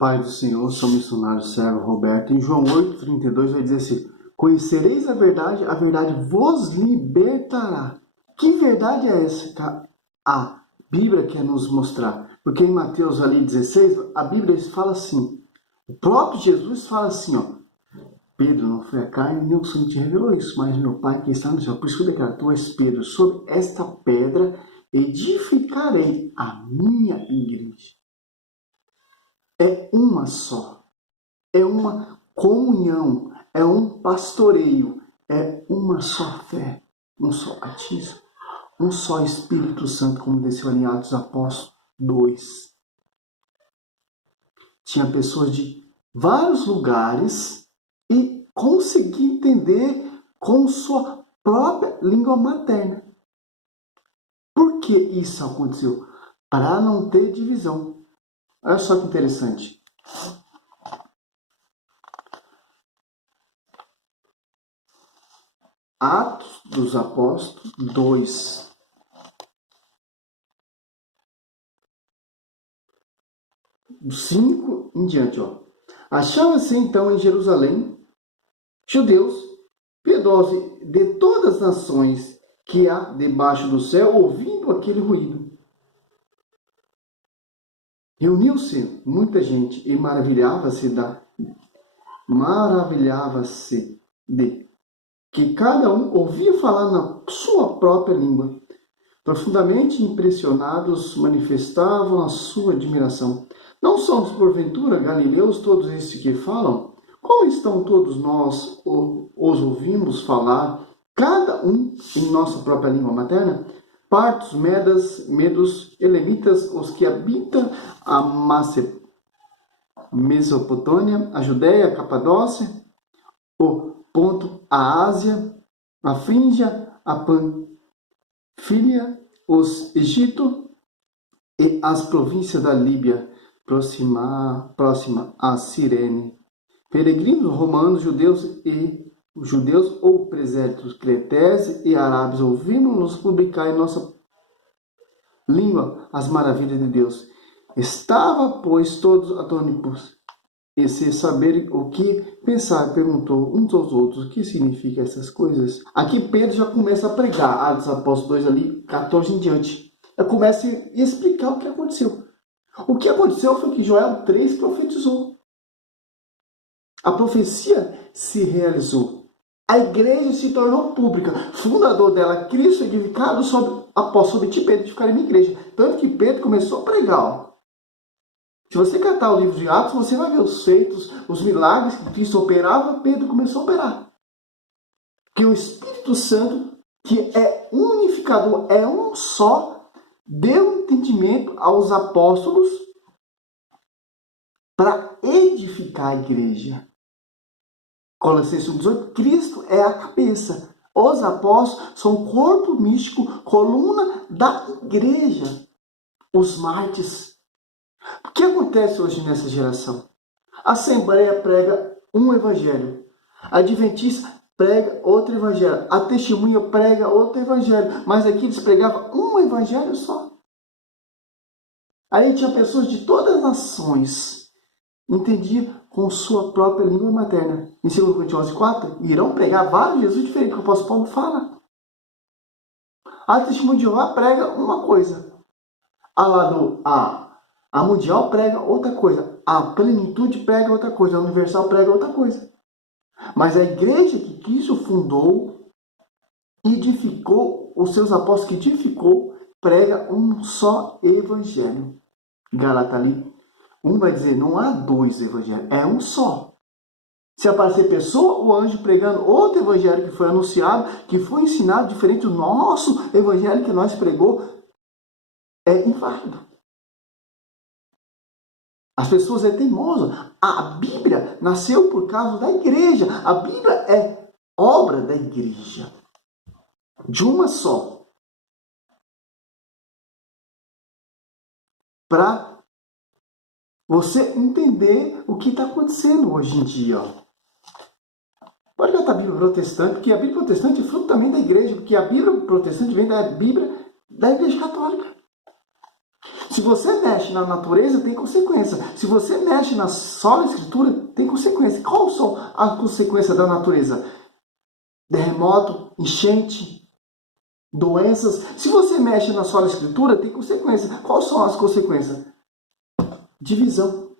Pai do Senhor, sou missionário servo Roberto. Em João 8,32 vai dizer assim: conhecereis a verdade vos libertará. Que verdade é essa que a Bíblia quer nos mostrar? Porque em Mateus ali 16, a Bíblia fala assim, o próprio Jesus fala assim, Pedro, não foi a carne nem o sangue te revelou isso, mas meu Pai que está no céu. Por isso que eu declaro, tu és Pedro, sobre esta pedra edificarei a minha igreja. É uma só, é uma comunhão, é um pastoreio, é uma só fé, um só batismo, um só Espírito Santo, como desceu ali em Atos Apóstolos 2. Tinha pessoas de vários lugares e consegui entender com sua própria língua materna. Por que isso aconteceu? Para não ter divisão. Olha só que interessante. Atos dos Apóstolos 2. Do 5 em diante. Achava-se então em Jerusalém judeus piedosos de todas as nações que há debaixo do céu, ouvindo aquele ruído. Reuniu-se muita gente e maravilhava-se de que cada um ouvia falar na sua própria língua. Profundamente impressionados, manifestavam a sua admiração. Não somos, porventura, galileus todos estes que falam? Como estão todos nós os ouvimos falar, cada um em nossa própria língua materna? Partos, medos, elemitas, os que habitam a Mesopotâmia, a Judéia, a Capadócia, o Ponto, a Ásia, a Frígia, a Panfilha, os Egito e as províncias da Líbia, próxima a Cirene. Peregrinos romanos, judeus ou presépitos, cretenses e árabes, ouvimos-nos publicar em nossa língua as maravilhas de Deus. Estava, pois, todos atônitos, e se saberem o que pensar, perguntou uns aos outros o que significam essas coisas. Aqui Pedro já começa a pregar, Atos Apóstolos 2 ali, 14 em diante. Ele começa a explicar o que aconteceu. O que aconteceu foi que Joel 3 profetizou. A profecia se realizou. A igreja se tornou pública. Fundador dela, Cristo, edificado sobre apóstolo de Pedro, edificar uma igreja. Tanto que Pedro começou a pregar. Se você catar o livro de Atos, você vai ver os feitos, os milagres que Cristo operava, Pedro começou a operar. Porque o Espírito Santo, que é unificador, é um só, deu entendimento aos apóstolos para edificar a igreja. Colossenses 1,18, Cristo é a cabeça. Os apóstolos são o corpo místico, coluna da igreja. Os mártires. O que acontece hoje nessa geração? A Assembleia prega um evangelho. A Adventista prega outro evangelho. A Testemunha prega outro evangelho. Mas aqui eles pregavam um evangelho só. Aí tinha pessoas de todas as nações. Entendia com sua própria língua materna. Em 2 Coríntios 11,4, irão pregar vários Jesus diferentes, que o apóstolo Paulo fala. A Testemunha de Jeová prega uma coisa. A Mundial prega outra coisa. A Plenitude prega outra coisa. A Universal prega outra coisa. Mas a igreja que Cristo fundou, edificou, os seus apóstolos que edificou, prega um só evangelho. Galata ali. Um vai dizer, não há dois evangelhos, é um só. Se aparecer pessoa ou anjo pregando outro evangelho que foi anunciado, que foi ensinado diferente do nosso evangelho que nós pregou, é inválido. As pessoas é teimoso. A Bíblia nasceu por causa da igreja. A Bíblia é obra da igreja. De uma só. Para você entender o que está acontecendo hoje em dia. Pode catar a Bíblia protestante, porque a Bíblia protestante é fruto também da igreja, porque a Bíblia protestante vem da Bíblia da Igreja Católica. Se você mexe na natureza, tem consequência. Se você mexe na sola escritura, tem consequência. Qual são as consequências da natureza? Terremoto, enchente, doenças. Se você mexe na sola escritura, tem consequência. Quais são as consequências? Divisão.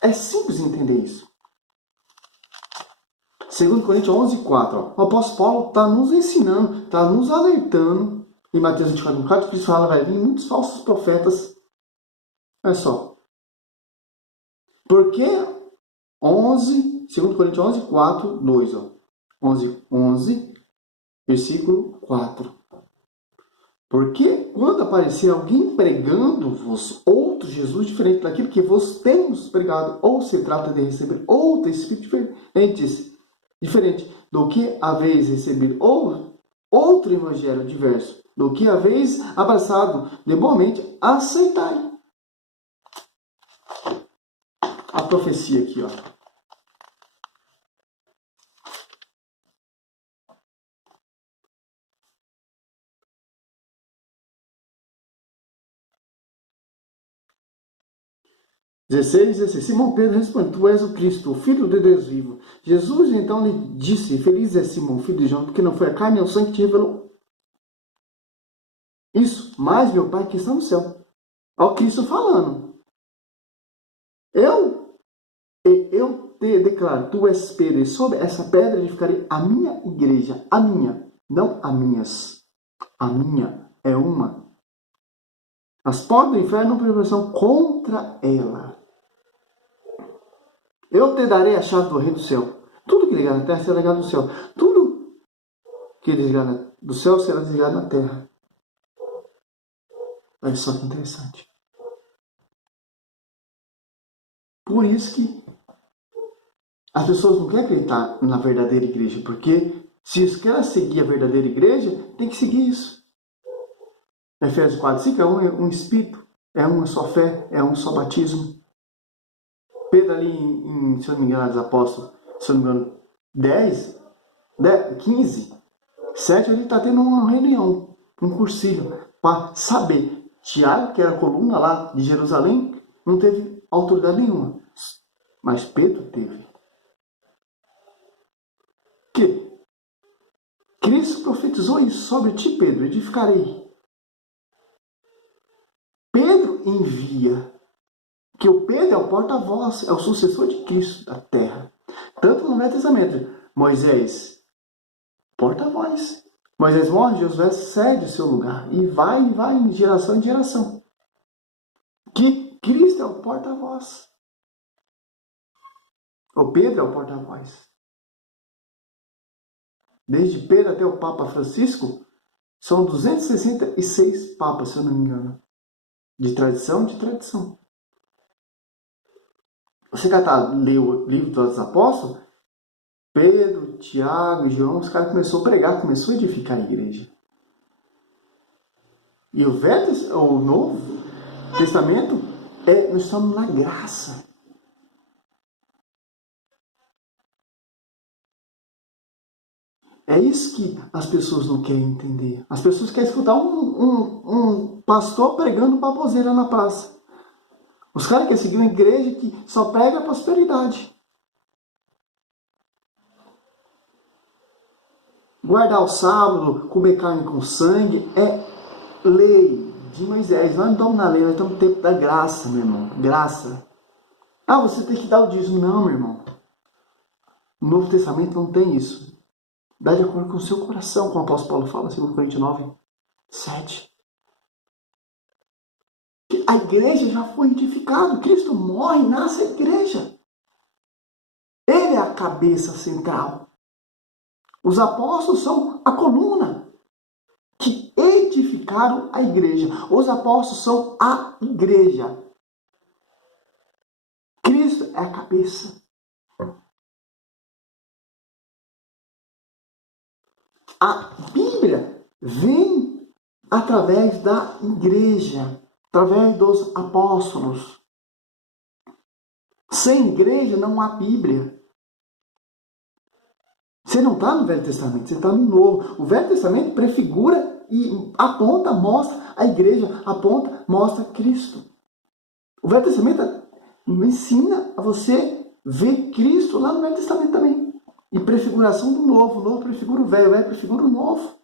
É simples entender isso. 2 Coríntios 11, 4. O apóstolo Paulo está nos ensinando, está nos alertando. Em Mateus 24, 4, Cristo fala, vai vir muitos falsos profetas. Olha só. Porque 2 Coríntios 11, 4, 2. 11, versículo 4. Porque quando aparecer alguém pregando-vos outro Jesus diferente daquilo que vos temos pregado, ou se trata de receber outro Espírito diferente do que haveis recebido, ou outro evangelho diverso do que haveis abraçado de boamente, aceitai. A profecia aqui, ó. Simão Pedro responde, tu és o Cristo, o Filho de Deus vivo. Jesus então lhe disse, feliz é Simão, filho de João, porque não foi a carne e o sangue que te revelou isso, mas meu Pai que está no céu. Olha o Cristo falando. Eu te declaro, tu és Pedro, e sobre essa pedra edificarei a minha igreja. A minha, não a minhas. A minha é uma. As portas do inferno não prevalecerão contra ela. Eu te darei a chave do reino do céu. Tudo que ligar na terra será ligado no céu. Tudo que desligar do céu será desligado na terra. Olha só que interessante. Por isso que as pessoas não querem acreditar na verdadeira igreja. Porque se eles querem seguir a verdadeira igreja, tem que seguir isso. Efésios 4, 5 é um espírito. É uma só fé. É um só batismo. Pedro ali, se eu não me engano, dos apóstolos, se eu não me engano, 15, 7, ele está tendo uma reunião, um cursilho, para saber. Tiago, que era a coluna lá de Jerusalém, não teve autoridade nenhuma. Mas Pedro teve. Que Cristo profetizou isso sobre ti, Pedro, edificarei. Pedro envia. Que o Pedro é o porta-voz, é o sucessor de Cristo da terra. Tanto no Velho Testamento, Moisés, porta-voz. Moisés morre, Josué cede o seu lugar. E vai de geração em geração. Que Cristo é o porta-voz. O Pedro é o porta-voz. Desde Pedro até o Papa Francisco, são 266 papas, se eu não me engano. De tradição. Você ler o livro dos apóstolos, Pedro, Tiago e João, os caras começaram a pregar, começou a edificar a igreja. E o Novo Testamento, nós estamos na graça. É isso que as pessoas não querem entender. As pessoas querem escutar um pastor pregando baboseira na praça. Os caras querem seguir uma igreja que só prega a prosperidade. Guardar o sábado, comer carne com sangue, é lei de Moisés. Nós não estamos na lei, nós estamos no tempo da graça, meu irmão. Graça. Ah, você tem que dar o dízimo. Não, meu irmão. No Novo Testamento não tem isso. Dá de acordo com o seu coração, como o apóstolo Paulo fala, 2 Coríntios 9, 7. A igreja já foi edificada. Cristo morre e nasce a igreja. Ele é a cabeça central. Os apóstolos são a coluna que edificaram a igreja. Os apóstolos são a igreja. Cristo é a cabeça. A Bíblia vem através da igreja. Através dos apóstolos. Sem igreja não há Bíblia. Você não está no Velho Testamento, você está no Novo. O Velho Testamento prefigura e aponta, mostra a igreja, aponta, mostra Cristo. O Velho Testamento ensina a você ver Cristo lá no Velho Testamento também. E prefiguração do novo. O novo prefigura o velho, o velho prefigura o novo.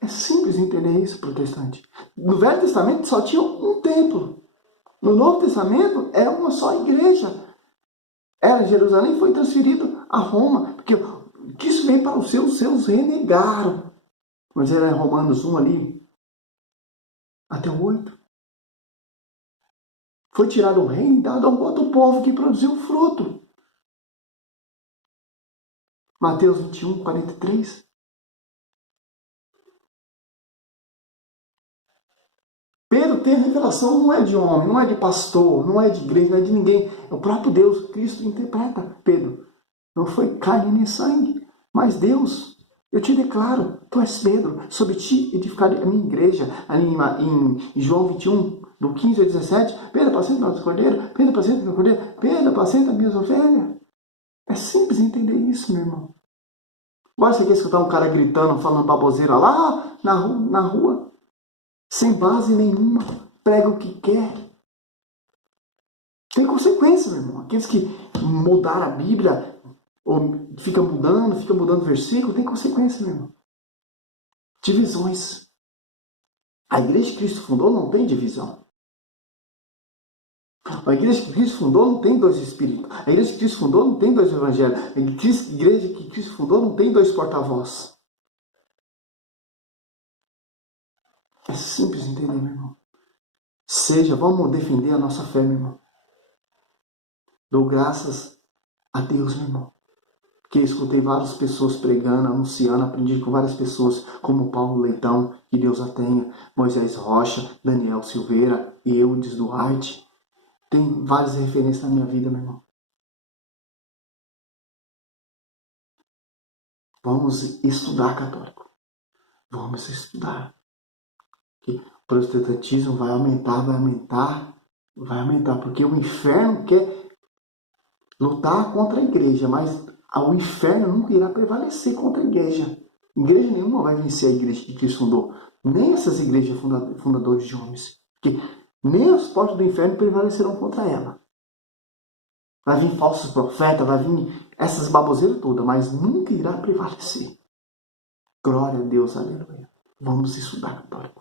É simples entender isso, protestante. No Velho Testamento só tinha um templo. No Novo Testamento era uma só igreja. Era Jerusalém, foi transferido a Roma. Porque Cristo veio para os seus renegaram. Mas era Romanos 1 ali, até o 8. Foi tirado o reino e dado a um outro povo que produziu fruto. Mateus 21, 43. Pedro tem a revelação, não é de homem, não é de pastor, não é de igreja, não é de ninguém. É o próprio Deus. Cristo interpreta Pedro. Não foi carne nem sangue, mas Deus. Eu te declaro, tu és Pedro, sobre ti edificarei a minha igreja. Ali em João 21, do 15 ao 17, Pedro, apacenta o meu cordeiro, Pedro, apacenta o meu cordeiro, Pedro, apacenta as minhas ovelhas. É simples entender isso, meu irmão. Agora você quer escutar um cara gritando, falando baboseira lá na rua, sem base nenhuma, prega o que quer. Tem consequência, meu irmão. Aqueles que mudaram a Bíblia, ou fica mudando versículo, tem consequência, meu irmão. Divisões. A igreja que Cristo fundou não tem divisão. A igreja que Cristo fundou não tem dois espíritos. A igreja que Cristo fundou não tem dois evangelhos. A igreja que Cristo fundou não tem dois porta-voz. É simples entender, meu irmão. Vamos defender a nossa fé, meu irmão. Dou graças a Deus, meu irmão. Porque escutei várias pessoas pregando, anunciando, aprendi com várias pessoas, como Paulo Leitão, que Deus a tenha, Moisés Rocha, Daniel Silveira e Eudes Duarte. Tem várias referências na minha vida, meu irmão. Vamos estudar, católico. Vamos estudar. Porque o protestantismo vai aumentar, porque o inferno quer lutar contra a igreja, mas o inferno nunca irá prevalecer contra a igreja. Igreja nenhuma vai vencer a igreja que Cristo fundou. Nem essas igrejas fundadoras de homens. Porque nem as portas do inferno prevalecerão contra ela. Vai vir falsos profetas, vai vir essas baboseiras todas, mas nunca irá prevalecer. Glória a Deus, aleluia. Vamos estudar, católico.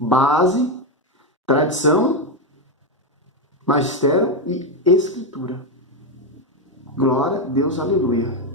Base, tradição, magistério e escritura. Glória a Deus, aleluia.